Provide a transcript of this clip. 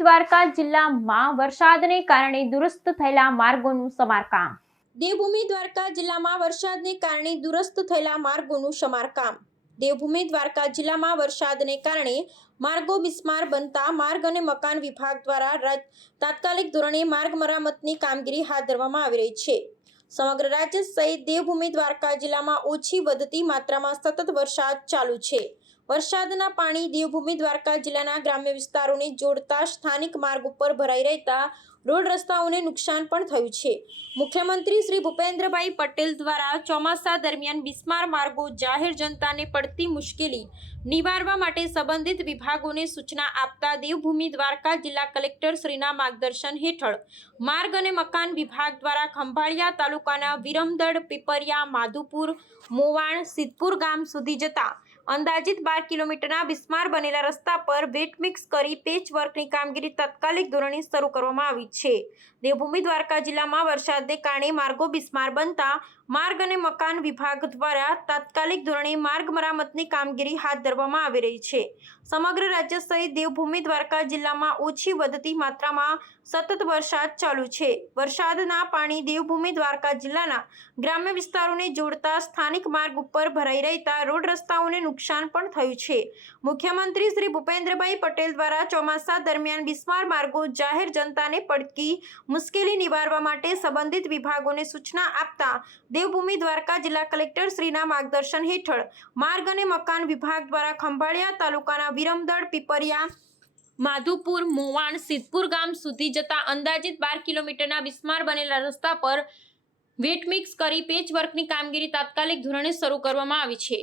દ્વારકા જિલ્લામાં વરસાદને કારણે દુરસ્ત થયેલા માર્ગોનું સમારકામ. દેવભૂમિ દ્વારકા જિલ્લામાં વરસાદને કારણે દુરસ્ત થયેલા માર્ગોનું સમારકામ. દેવભૂમિ દ્વારકા જિલ્લામાં વરસાદને કારણે માર્ગો બિસ્માર બનતા માર્ગ અને મકાન વિભાગ દ્વારા તાત્કાલિક ધોરણે માર્ગ મરામતની કામગીરી હાથ ધરવામાં આવી રહી છે. સમગ્ર રાજ્ય સહિત દેવભૂમિ દ્વારકા જિલ્લામાં ઓછી વધતી માત્રામાં સતત વરસાદ ચાલુ છે. વરસાદના પાણી દેવભૂમિ દ્વારકા જિલ્લાના ગ્રામ્ય વિસ્તારોને જોડતા સ્થાનિક માર્ગ ઉપર ભરાઈ રહેતા રોડ રસ્તાઓને નુકસાન પણ થયું છે. મુખ્યમંત્રી શ્રી ભૂપેન્દ્રભાઈ પટેલ દ્વારા ચોમાસા દરમિયાન બિસ્માર માર્ગો જાહેર જનતાને પડતી મુશ્કેલી નિવારવા માટે સંબંધિત વિભાગોને સૂચના આપતા દેવભૂમિ દ્વારકા જિલ્લા કલેક્ટર શ્રીના માર્ગદર્શન હેઠળ માર્ગ અને મકાન વિભાગ દ્વારા ખંભાળિયા તાલુકાના વિરમદડ, પીપરિયા, માધુપુર, મોવાણ, સિદ્ધપુર ગામ સુધી જતા અંદાજિત બાર કિલોમીટરના બિસ્માર બનેલા રસ્તા પર વેટ મિક્સ કરી પેચ વર્કની કામગીરી તાત્કાલિક ધોરણે શરૂ કરવામાં આવી છે. દેવભૂમિ દ્વારકા જિલ્લામાં વરસાદને કારણે માર્ગો બિસ્માર બનતા માર્ગ અને મકાન વિભાગ દ્વારા તાત્કાલિક ધોરણે માર્ગ મરામતની કામગીરી હાથ ધરવામાં આવી રહી છે. સમગ્ર રાજ્ય સહિત દેવભૂમિ દ્વારકા જિલ્લામાં ઓછી વધતી માત્રામાં સતત વરસાદ ચાલુ છે. વરસાદના પાણી દેવભૂમિ દ્વારકા જિલ્લાના ગ્રામ્ય વિસ્તારોને જોડતા સ્થાનિક માર્ગ ઉપર ભરાઈ રહેતા રોડ રસ્તાઓને નુકસાન પણ થયું છે. મુખ્યમંત્રી શ્રી ભૂપેન્દ્રભાઈ પટેલ દ્વારા ચોમાસા દરમિયાન બિસ્માર માર્ગો જાહેર જનતાને પડતી મુશ્કેલી નિવારવા માટે સંબંધિત વિભાગોને સૂચના આપતા દેવભૂમિ દ્વારકા જિલ્લા કલેક્ટર શ્રીના માર્ગદર્શન હેઠળ માર્ગ અને મકાન વિભાગ દ્વારા ખંભાળિયા તાલુકાના વિરમદળ, પીપરિયા, માધુપુર, મોવાણ, સિદ્ધપુર ગામ સુધી જતા અંદાજિત બાર કિલોમીટરના બિસ્માર બનેલા રસ્તા પર વેટ મિક્સ કરી પેચ વર્કની કામગીરી તાત્કાલિક ધોરણે શરૂ કરવામાં આવી છે.